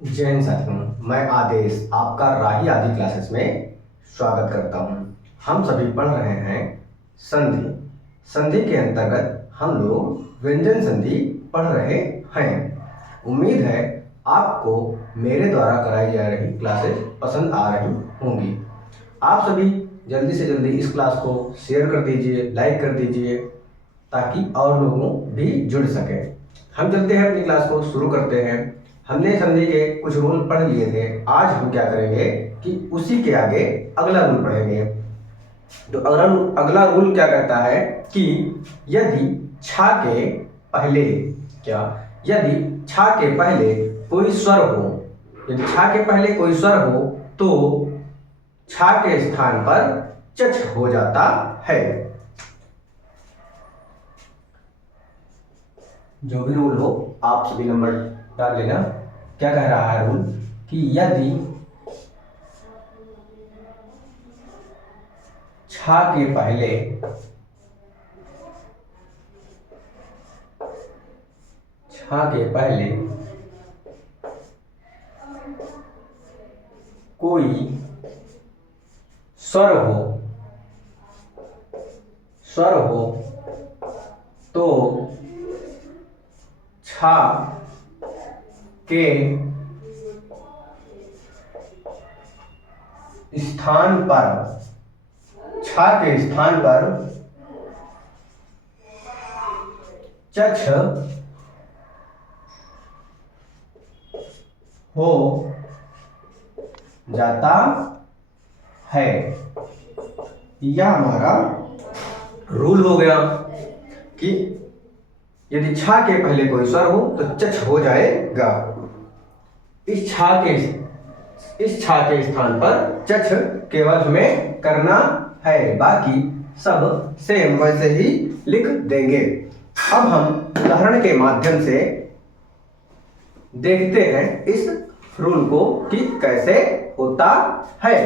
जय हिंद साथियों, मैं आदेश आपका राही आदि क्लासेस में स्वागत करता हूं। हम सभी पढ़ रहे हैं संधि। संधि के अंतर्गत हम लोग व्यंजन संधि पढ़ रहे हैं। उम्मीद है आपको मेरे द्वारा कराई जा रही क्लासेस पसंद आ रही होंगी। आप सभी जल्दी से जल्दी इस क्लास को शेयर कर दीजिए, लाइक कर दीजिए, ताकि और लोगों भी जुड़ सकें। हम चलते हैं, अपनी क्लास को शुरू करते हैं। हमने संधि के कुछ रूल पढ़ लिए थे। आज हम क्या करेंगे कि उसी के आगे अगला रूल पढ़ेंगे। तो अगला रूल क्या कहता है कि यदि छा के पहले यदि छा के पहले कोई स्वर हो, यदि छा के पहले कोई स्वर हो तो छा के स्थान पर चछ हो जाता है। जो भी रूल हो आप सभी नंबर डाल लेना। क्या कह रहा है रूल कि यदि छा के पहले कोई स्वर हो तो छा के स्थान पर चछ हो जाता है। यह हमारा रूल हो गया कि यदि छा के पहले कोई स्वर हो तो चछ हो जाएगा। इस छा के स्थान पर चछ केवल हमें करना है, बाकी सब सेम वैसे ही लिख देंगे। अब हम उदाहरण के माध्यम से देखते हैं इस रूल को कि कैसे होता है।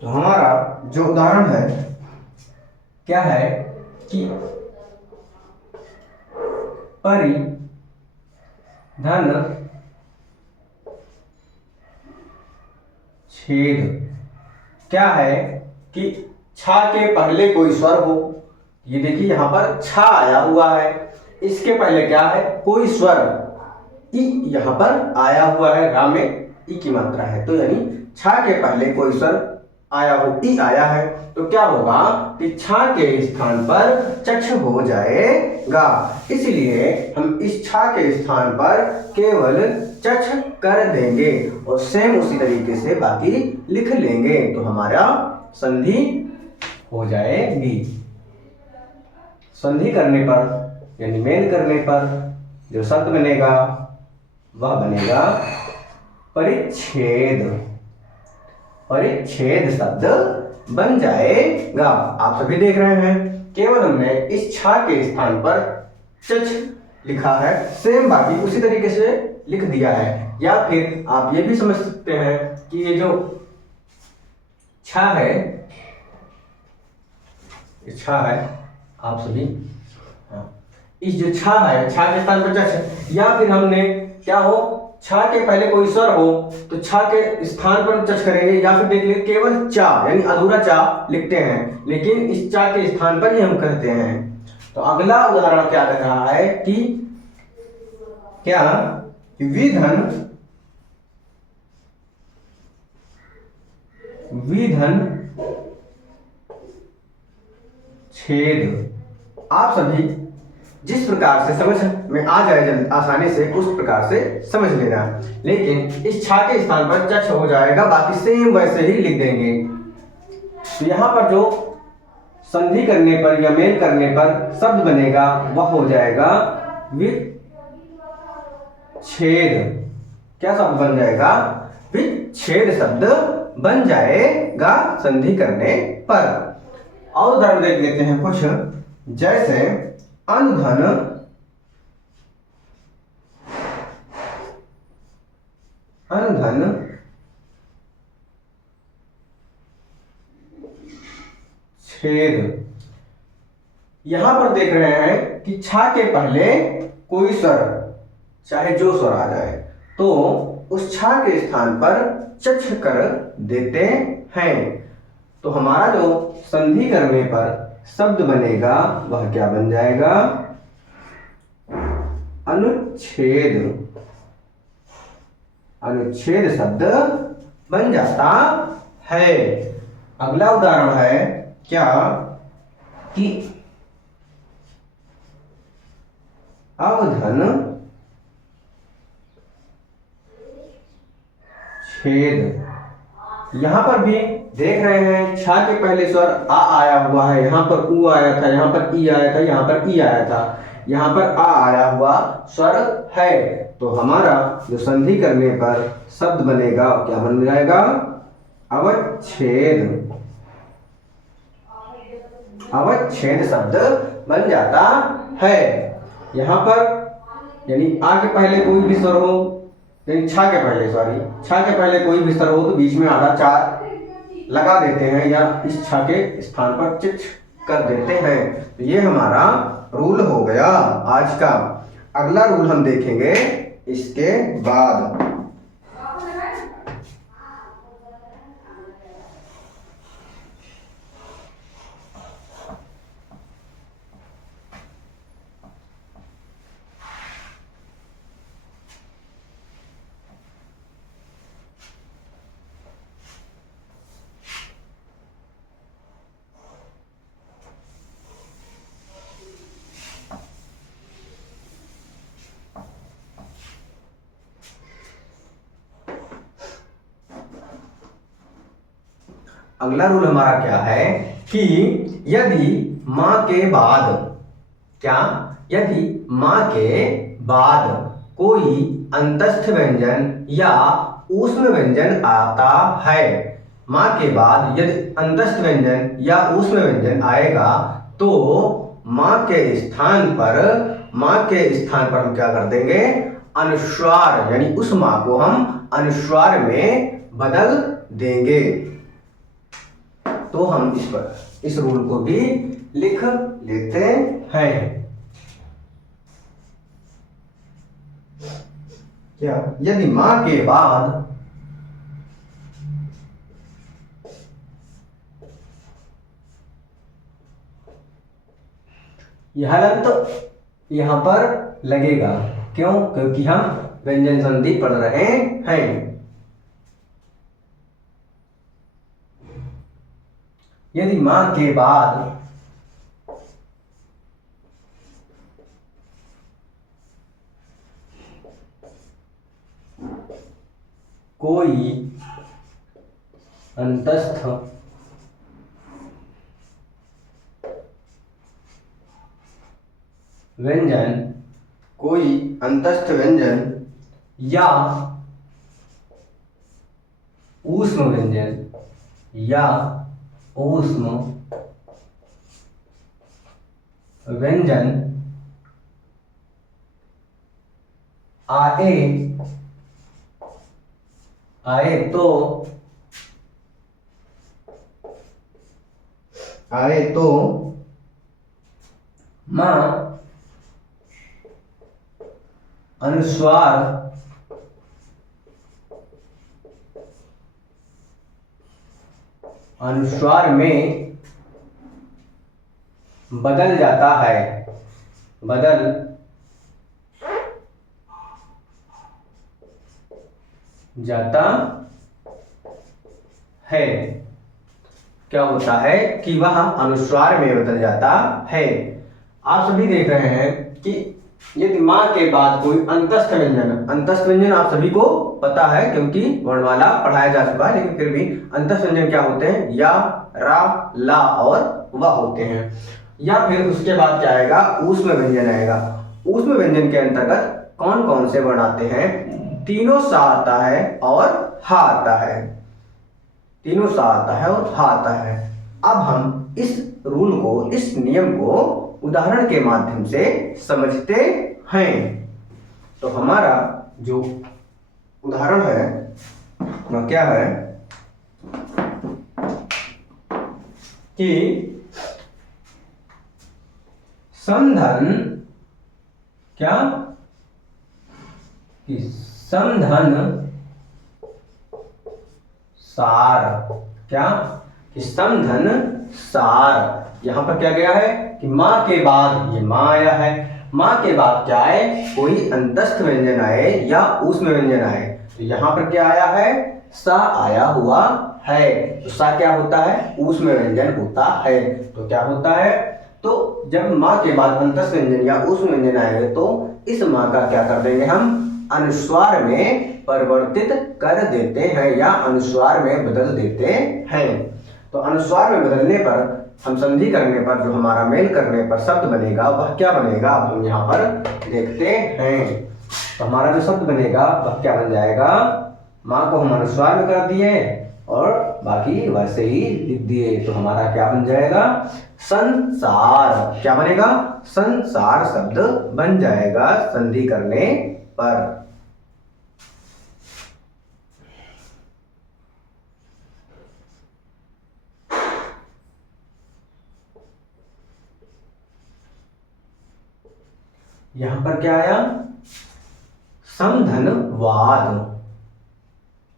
तो हमारा जो उदाहरण है क्या है कि परिधन छेद। क्या है कि छा के पहले कोई स्वर हो, ये देखिए यहां पर छा आया हुआ है, इसके पहले क्या है कोई स्वर ई यहां पर आया हुआ है, रा में ई की मात्रा है, तो यानी छा के पहले कोई स्वर आया हो, ई आया है, तो क्या होगा कि छा के स्थान पर चछ हो जाएगा। इसलिए हम इस छा के स्थान पर केवल चछ कर देंगे और सेम उसी तरीके से बाकी लिख लेंगे, तो हमारा संधि हो जाएगी। संधि करने पर यानी मेल करने पर जो शब्द बनेगा वह बनेगा परिच्छेद। परिच्छेद शब्द बन जाएगा। आप सभी देख रहे हैं, केवल हमने इस छा के स्थान पर चछ लिखा है, सेम बाकी उसी तरीके से लिख दिया है। या फिर आप ये भी समझ सकते हैं कि ये जो छा है, आप सभी इस जो छा है, छा के स्थान पर चछ, या फिर हमने क्या हो छा के पहले कोई स्वर हो तो छा के स्थान पर चछ करेंगे, या फिर देख लीजिए केवल चा यानी अधूरा चा लिखते हैं, लेकिन इस चा के स्थान पर ही हम कहते हैं। तो अगला उदाहरण क्या कह रहा है कि क्या विधन छेद। आप सभी जिस प्रकार से समझ में आ जाए आसानी से उस प्रकार से समझ लेना, लेकिन इस छा के स्थान पर चछ हो जाएगा, बाकी सेम वैसे ही लिख देंगे। तो यहां पर जो संधि करने पर या मेल करने पर शब्द बनेगा वह हो जाएगा विच्छेद। क्या शब्द बन जाएगा? विच्छेद शब्द बन जाएगा संधि करने पर। और उदाहरण देख लेते हैं कुछ, जैसे अनधन छेद। यहां पर देख रहे हैं कि छा के पहले कोई स्वर, चाहे जो स्वर आ जाए, तो उस छा के स्थान पर चछ कर देते हैं। तो हमारा जो संधि करने पर शब्द बनेगा वह क्या बन जाएगा? अनुच्छेद। अनुच्छेद शब्द बन जाता है। अगला उदाहरण है क्या कि अवधन छेद। यहां पर भी देख रहे हैं छा के पहले स्वर आ आया हुआ है, यहां पर उ आया था, यहां पर ई आया था, यहां पर ई आया था, यहां पर आ आया हुआ स्वर है। तो हमारा जो संधि करने पर शब्द बनेगा क्या बन जाएगा? अवच्छेद। अवच्छेद शब्द बन जाता है। यहां पर यानी आ के पहले कोई भी स्वर हो, यानी छा के पहले, सॉरी, छा के पहले कोई भी स्वर हो तो बीच में आधा चार लगा देते हैं या इस छा के स्थान पर चिच कर देते हैं। तो ये हमारा रूल हो गया आज का। अगला रूल हम देखेंगे इसके बाद। अगला रूल हमारा क्या है कि यदि मां के बाद, क्या, यदि मां के बाद कोई अंतस्थ व्यंजन या ऊष्म व्यंजन आता है, मां के बाद यदि अंतस्थ व्यंजन या ऊष्म व्यंजन आएगा तो मां के स्थान पर हम क्या कर देंगे? अनुस्वार, यानी उस मां को हम अनुस्वार में बदल देंगे। तो हम इस रूल को भी लिख लेते हैं। क्या? यदि मां के बाद यह हलंत यहां पर लगेगा, क्यों? क्योंकि हम व्यंजन संधि पढ़ रहे हैं। यदि मां के बाद कोई अंतस्थ व्यंजन या ऊष्म व्यंजन आए तो मां अनुस्वार में बदल जाता है। क्या होता है कि वह अनुस्वार में बदल जाता है। आप सभी देख रहे हैं कि यदि मां के बाद कोई अंतस्थ व्यंजन आप सभी को पता है क्योंकि वर्णमाला पढ़ाया जा चुका है, लेकिन फिर भी अंतस्थ व्यंजन क्या होते हैं? या, रा, ला और वा होते हैं। या फिर उसके बाद क्या आएगा? ऊष्म व्यंजन आएगा। ऊष्म व्यंजन के अंतर्गत कौन कौन से वर्ण आते हैं? तीनों सा आता है और हा आता है। तीनों सा आता है और हा आता है। अब हम इस रूल को, इस नियम को उदाहरण के माध्यम से समझते हैं। तो हमारा जो उदाहरण है वह क्या है कि संधन, क्या? कि समधन सार। क्या कि समधन सार, यहां पर क्या गया है कि माँ के बाद ये माँ आया है, माँ के बाद क्या आए, कोई अंतस्थ व्यंजन आए या ऊष्म व्यंजन आए, तो यहाँ पर क्या आया है, सा आया हुआ है। तो सा क्या होता है, ऊष्म व्यंजन होता है। तो क्या होता है, तो जब माँ के बाद अंतस्थ व्यंजन या ऊष्म व्यंजन आएंगे तो इस माँ का क्या कर देंगे, हम अनुस्वार में परिवर्तित कर देते हैं या अनुस्वार में बदल देते हैं। तो अनुस्वार में बदलने पर, हम संधि करने पर, जो हमारा मेल करने पर शब्द बनेगा वह क्या बनेगा, अब हम यहाँ पर देखते हैं। तो हमारा जो शब्द बनेगा वह क्या बन जाएगा, माँ को हम अनुस्वार में कर दिए और बाकी वैसे ही लिख दिए, तो हमारा क्या बन जाएगा, संसार। क्या बनेगा, संसार शब्द बन जाएगा संधि करने पर। यहां पर क्या आया, समधनवाद।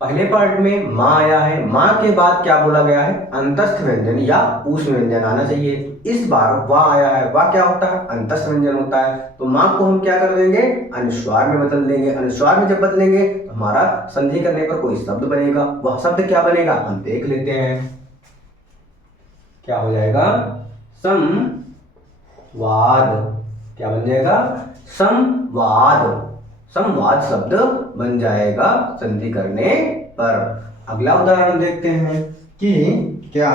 पहले पार्ट में माँ आया है, माँ के बाद क्या बोला गया है, अंतस्थ व्यंजन या ऊष्म व्यंजन आना चाहिए। इस बार वाह आया है, वाह क्या होता है, अंतस्थ व्यंजन होता है। तो माँ को हम क्या कर देंगे, अनुस्वार में बदल देंगे। अनुस्वार में जब बदलेंगे तो हमारा संधि करने पर कोई शब्द बनेगा, वह शब्द क्या बनेगा, हम देख लेते हैं। क्या हो जाएगा, संवाद। क्या बन जाएगा, संवाद। संवाद शब्द बन जाएगा संधि करने पर। अगला उदाहरण देखते हैं कि क्या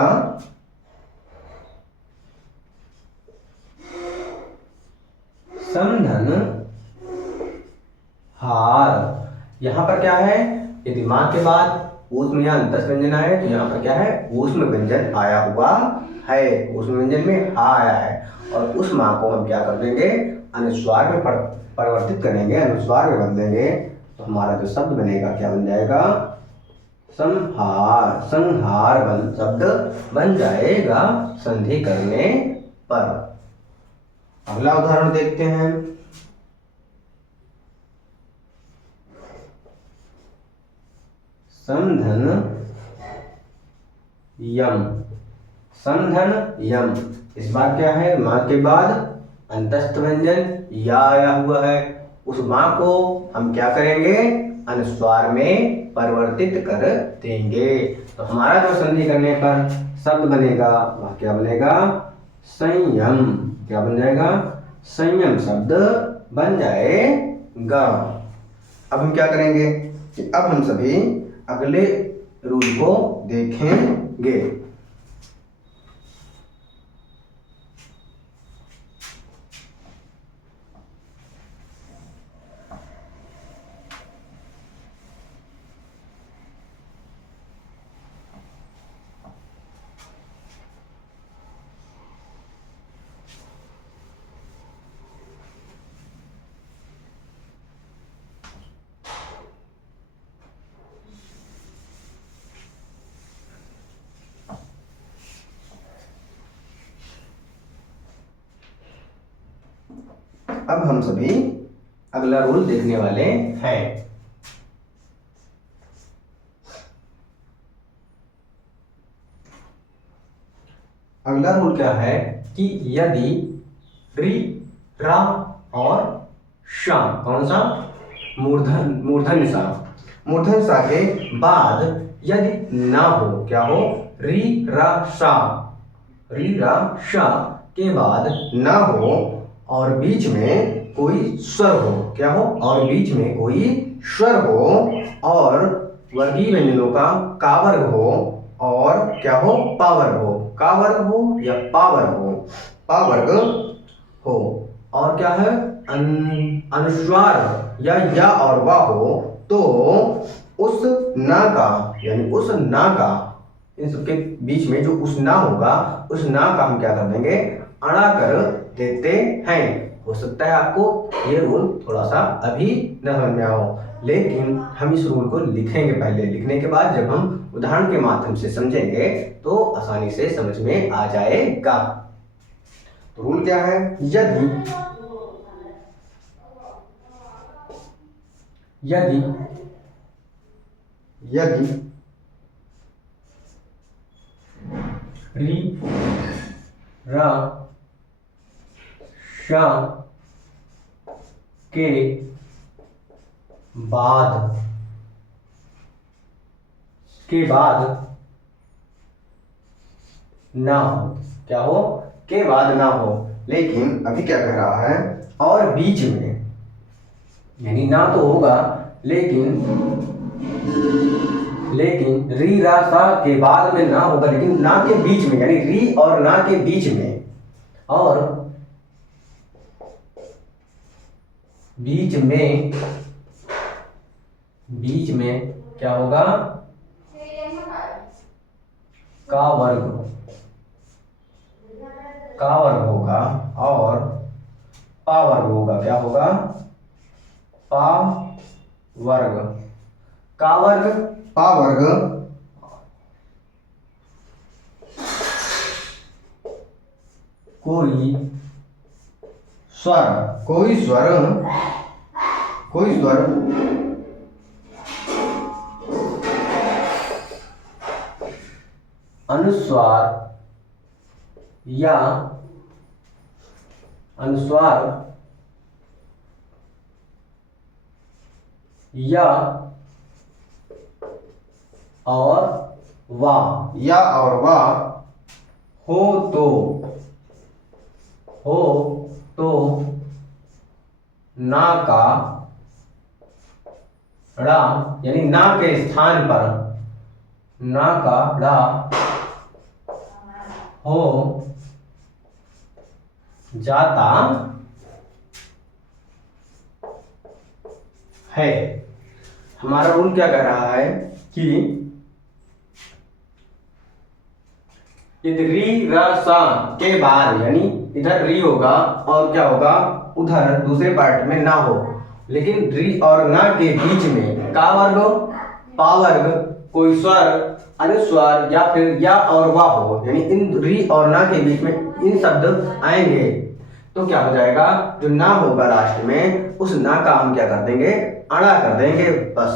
समधन हार। यहां पर क्या है, यदि माँ के बाद ऊष्म या अंतस्थ व्यंजन आए तो यहाँ पर क्या है, ऊष्म व्यंजन आया हुआ है। ऊष्म व्यंजन में हा आया है और उस माँ को हम क्या कर देंगे, अनुस्वार में परिवर्तित करेंगे, अनुस्वार में बदलेंगे, तो हमारा जो शब्द बनेगा क्या बन जाएगा, संहार। संहार शब्द बन जाएगा संधि करने पर। अगला उदाहरण देखते हैं। समधन यम। समधन यम, इस बार क्या है, माँ के बाद अंतस्थ व्यंजन या आया हुआ है। उस माँ को हम क्या करेंगे, अनुस्वार में परिवर्तित कर देंगे। तो हमारा जो संधि करने पर शब्द बनेगा वह क्या बनेगा, संयम। क्या बन जाएगा, संयम शब्द बन जाएगा। अब हम क्या करेंगे कि अब हम सभी अगले रूल को देखेंगे। अब हम सभी अगला रूल देखने वाले हैं। अगला रूल क्या है कि यदि रि, रा और शा, कौन सा, मूर्धन सा, मूर्धन सा के बाद यदि ना हो, क्या हो, रि रा शा, रि रा शा के बाद ना हो और बीच में कोई स्वर हो, क्या हो, और बीच में कोई स्वर हो और वर्गीय व्यंजनों का का वर्ग हो और क्या हो, पावर्ग हो, का वर्ग हो या पावर्ग हो, पावर्ग हो, और क्या है, अनुस्वार या और वा हो, तो उस ना का, यानी उस ना का, इन सबके बीच में जो उस ना होगा उस ना का हम क्या कर देंगे, अड़ा कर देते हैं। हो सकता है आपको ये रूल थोड़ा सा अभी न समझ में आओ, लेकिन हम इस रूल को लिखेंगे पहले, लिखने के बाद जब हम उदाहरण के माध्यम से समझेंगे तो आसानी से समझ में आ जाएगा। तो रूल क्या है, यदि यदि री र श के बाद ना हो, क्या हो, के बाद ना हो, लेकिन अभी क्या कह रहा है, और बीच में, यानी ना तो होगा लेकिन री रा सा के बाद में ना होगा, लेकिन ना के बीच में, यानी री और ना के बीच में, और बीच में क्या होगा, का वर्ग होगा और पा वर्ग होगा, क्या होगा, पा वर्ग, का वर्ग, पा वर्ग, कोई स्वर अनुस्वार या और वा हो तो ना का ड़ा, यानी ना के स्थान पर ना का ड़ा हो जाता है। हमारा रूल क्या कह रहा है कि री र सा के बाद, यानी इधर री होगा और क्या होगा, उधर दूसरे पार्ट में ना हो, लेकिन री और ना के बीच में का वर्ग, पा वर्ग, कोई स्वर, अनुस्वार या फिर या और वा हो, यानी इन री और ना के बीच में इन शब्द आएंगे, तो क्या हो जाएगा, जो ना होगा लास्ट में, उस ना का हम क्या कर देंगे, अड़ा कर देंगे, बस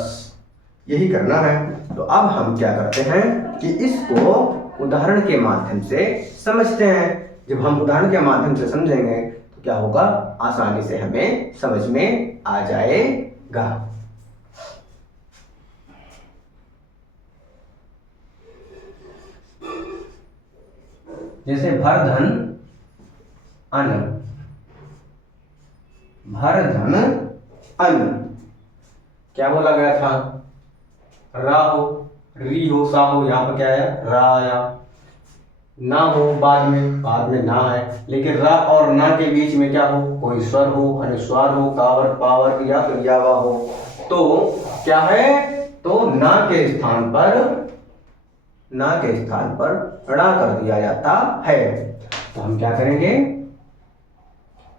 यही करना है। तो अब हम क्या करते हैं कि इसको उदाहरण के माध्यम से समझते हैं। जब हम उदाहरण के माध्यम से समझेंगे तो क्या होगा, आसानी से हमें समझ में आ जाएगा। जैसे भर धन अन, क्या बोला गया था, रा हो, री हो, सा हो, यहाँ पर क्या आया, रा आया, ना हो बाद में ना है, लेकिन रा और ना के बीच में क्या हो, कोई स्वर हो, अनुस्वार हो, कावर, पावर या फिर यावा हो, तो क्या है, तो ना के स्थान पर ड़ा कर दिया जाता है। तो हम क्या करेंगे,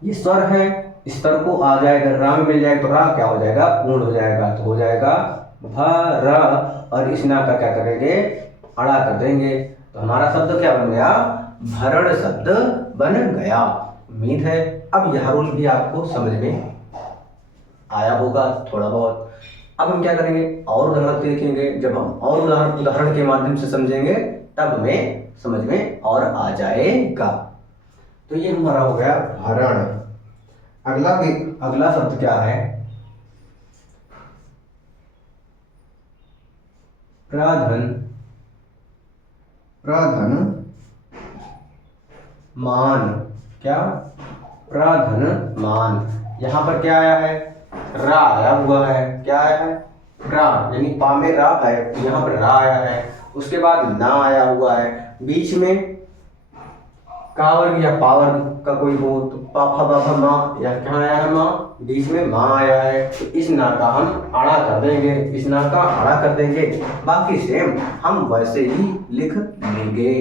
ये स्वर है, इस स्तर को आ जाएगा, रा में मिल जाएगा तो रा क्या हो जाएगा, पूर्ण हो जाएगा, तो हो जाएगा भ र, और इस ना का क्या करेंगे, अड़ा कर देंगे, तो हमारा शब्द क्या बन गया, भरण शब्द बन गया। उम्मीद है अब यह रूल भी आपको समझ में आया होगा थोड़ा बहुत। अब हम क्या करेंगे, और उदाहरण देखेंगे, जब हम और उदाहरण के माध्यम से समझेंगे तब हमें समझ में और आ जाएगा। तो ये हमारा हो गया भरण। अगला शब्द क्या है, प्राधन मान, क्या, प्राधन मान, यहाँ पर क्या आया है, रा आया हुआ है, क्या आया है, रा, यानी पा में रा है तो यहाँ पर रा आया है, उसके बाद ना आया हुआ है, बीच में कावर्ग या पावर्ग का कोई हो तो पा फा बा फा मा, या क्या आया है, माँ, बीच में माँ आया है, तो इस ना का हम अड़ा कर देंगे, इस ना का अड़ा कर देंगे, बाकी सेम हम वैसे ही लिख लेंगे।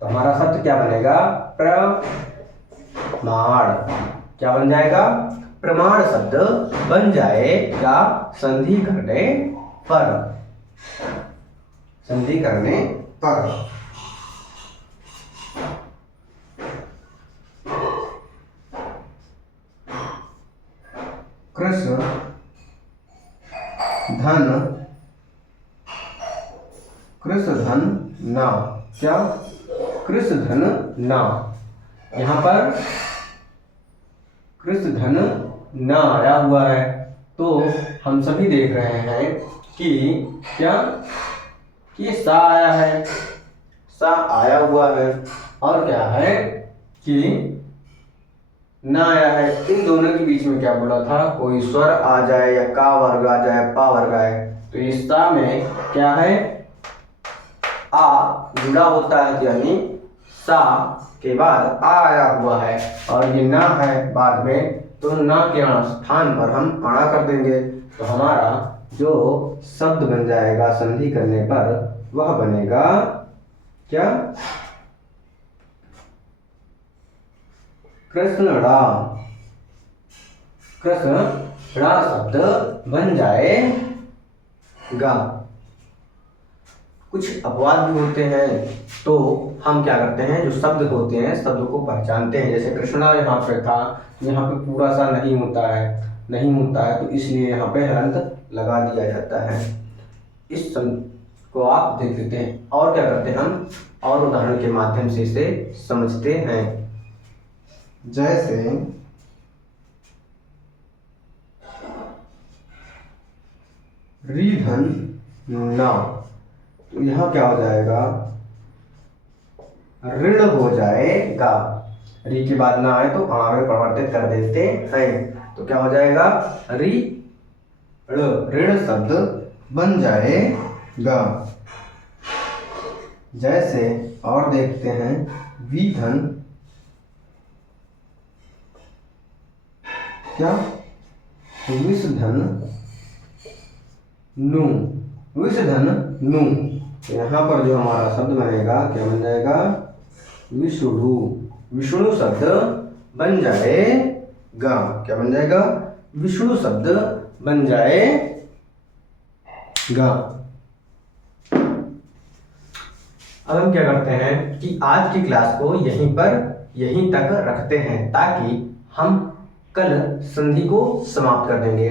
तो हमारा शब्द क्या बनेगा, प्रमाण, क्या बन जाएगा, प्रमाण शब्द बन जाएगा संधि करने पर। कृष्ण धन ना, क्या कृष्ण धन ना। यहाँ पर कृष्ण धन ना आया हुआ है, तो हम सभी देख रहे हैं कि क्या कि सा आया है, सा आया हुआ है, और क्या है कि ना आया है। इन दोनों के बीच में क्या बोला था, कोई स्वर आ जाए या का वर्ग आ जाए, पा वर्ग आए, तो इस सा में क्या है, आ जुड़ा होता है, यानी सा के बाद आ आया हुआ है, और ये ना है बाद में, तो ना के स्थान पर हम अणा कर देंगे, तो हमारा जो शब्द बन जाएगा संधि करने पर वह बनेगा क्या, कृष्णड़ा। कृष्णड़ा शब्द बन जाएगा। कुछ अपवाद भी होते हैं, तो हम क्या करते हैं, जो शब्द होते हैं शब्दों को पहचानते हैं। जैसे कृष्णा यहाँ पे था, यहाँ पे पूरा सा नहीं होता है, तो इसलिए यहाँ पे हलंत लगा दिया जाता है। इस शब्द को आप देख लेते हैं, और क्या करते हैं हम, और उदाहरण के माध्यम से इसे समझते हैं। जैसे रिधन ना, तो यहाँ क्या हो जाएगा, ऋण हो जाएगा। री के बाद ना आए तो अणा में परिवर्तित कर देते हैं, तो क्या हो जाएगा, री ऋण शब्द बन जाएगा। जैसे और देखते हैं, विधन क्या, विषधन नु, विषधन नु, तो यहाँ पर जो हमारा शब्द बनेगा क्या बन जाएगा, विष्णु। विष्णु शब्द बन जाएगा, क्या बन जाएगा, विष्णु शब्द बन जाएगा। अब हम क्या करते हैं कि आज की क्लास को यहीं तक रखते हैं, ताकि हम कल संधि को समाप्त कर देंगे,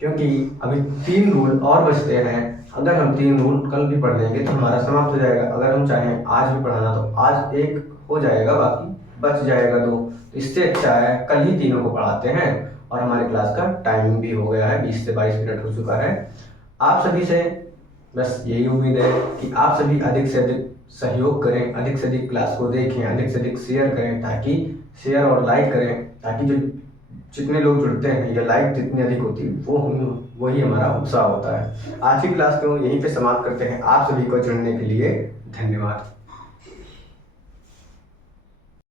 क्योंकि अभी 3 रूल और बचते हैं। अगर हम 3 रूल कल भी पढ़ लेंगे तो हमारा समाप्त हो जाएगा। अगर हम चाहें आज भी पढ़ाना तो आज एक हो जाएगा, बाकी बच जाएगा 2। तो इससे अच्छा है कल ही तीनों को पढ़ाते हैं, और हमारी क्लास का टाइमिंग भी हो गया है, 20 से 22 मिनट हो चुका है। आप सभी से बस यही उम्मीद है कि आप सभी अधिक से अधिक सहयोग करें, अधिक से अधिक क्लास को देखें, अधिक से अधिक शेयर करें, ताकि शेयर और लाइक करें, ताकि जो जितने लोग जुड़ते हैं या लाइक जितनी अधिक होती है वही हमारा उत्साह होता है। आज की क्लास को यहीं पे समाप्त करते हैं। आप सभी को जुड़ने के लिए धन्यवाद।